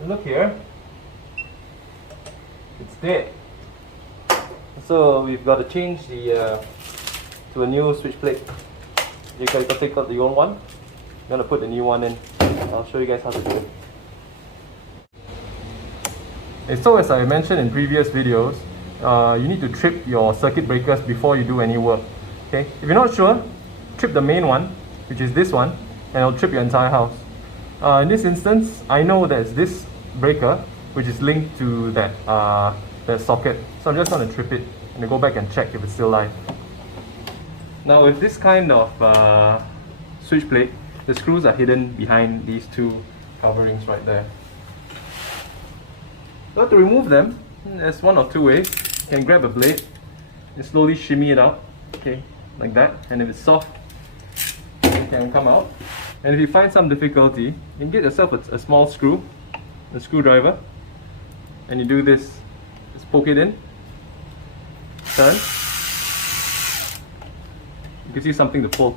And look here, it's dead. So we've got to change the to a new switch plate. You can take out the old one. I'm gonna put the new one in. I'll show you guys how to do it. Okay, so as I mentioned in previous videos, you need to trip your circuit breakers before you do any work. Okay, if you're not sure, trip the main one, which is this one, and it'll trip your entire house. In this instance, I know that it's this breaker which is linked to that socket, so I'm just going to trip it and go back and check if it's still live. Now with this kind of switch plate, the screws are hidden behind these two coverings right there. So to remove them, there's one or two ways. You can grab a blade and slowly shimmy it out, okay, like that, and if it's soft, it can come out. And if you find some difficulty, you can get yourself a small screw, a screwdriver, and you do this. Just poke it in, turn. You can see something to pull,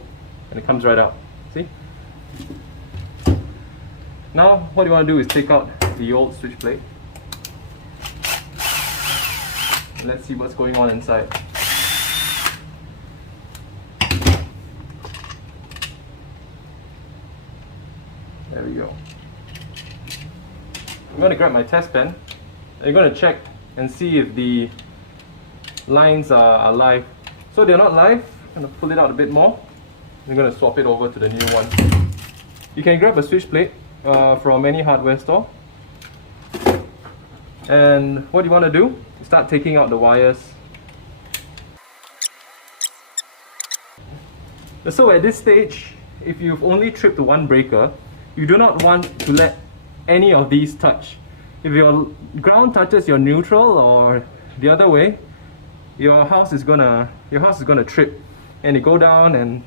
and it comes right out. See? Now, what you want to do is take out the old switch plate. Let's see what's going on inside. There we go. I'm going to grab my test pen. I'm going to check and see if the lines are live. So they're not live. I'm going to pull it out a bit more. I'm going to swap it over to the new one. You can grab a switch plate from any hardware store. And what you want to do is start taking out the wires. So at this stage, if you've only tripped one breaker, you do not want to let any of these touch. If your ground touches your neutral or the other way, your house is gonna trip, and you go down and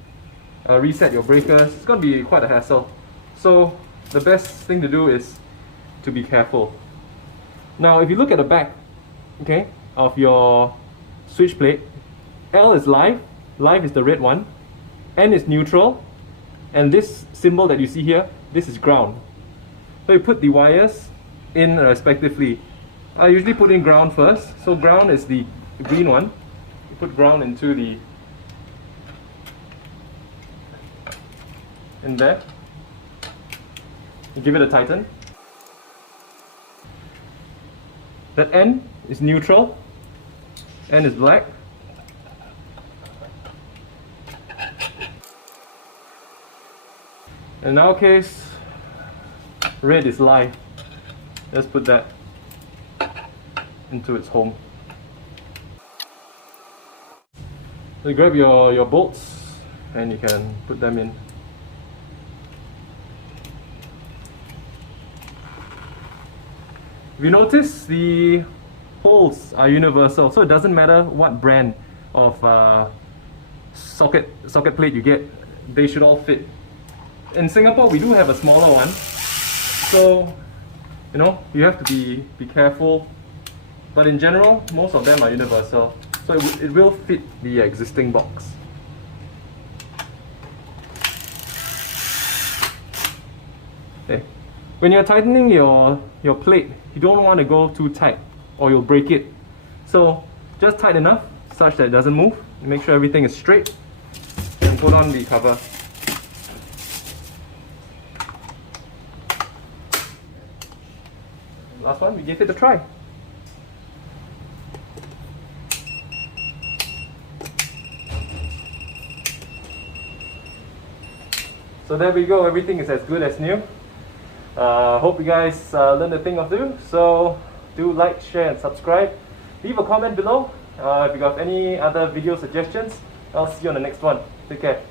reset your breakers. It's gonna be quite a hassle. So the best thing to do is to be careful. Now, if you look at the back, okay, of your switch plate, L is live, live is the red one, N is neutral, and this symbol that you see here, this is ground. So you put the wires in respectively. I usually put in ground first, so ground is the green one. You put ground into in there. You give it a tighten. That N is neutral, N is black. In our case, red is live. Let's put that into its home. So you grab your bolts and you can put them in. If you notice, the holes are universal, so it doesn't matter what brand of socket plate you get, they should all fit. In Singapore, we do have a smaller one, so you have to be careful. But in general, most of them are universal, so it will fit the existing box. Okay. When you're tightening your plate, you don't want to go too tight or you'll break it. So just tight enough such that it doesn't move. Make sure everything is straight and put on the cover. Last one, we give it a try. So there we go, everything is as good as new. Hope you guys learned a thing or two. So do like, share and subscribe. Leave a comment below if you got any other video suggestions. I'll see you on the next one. Take care.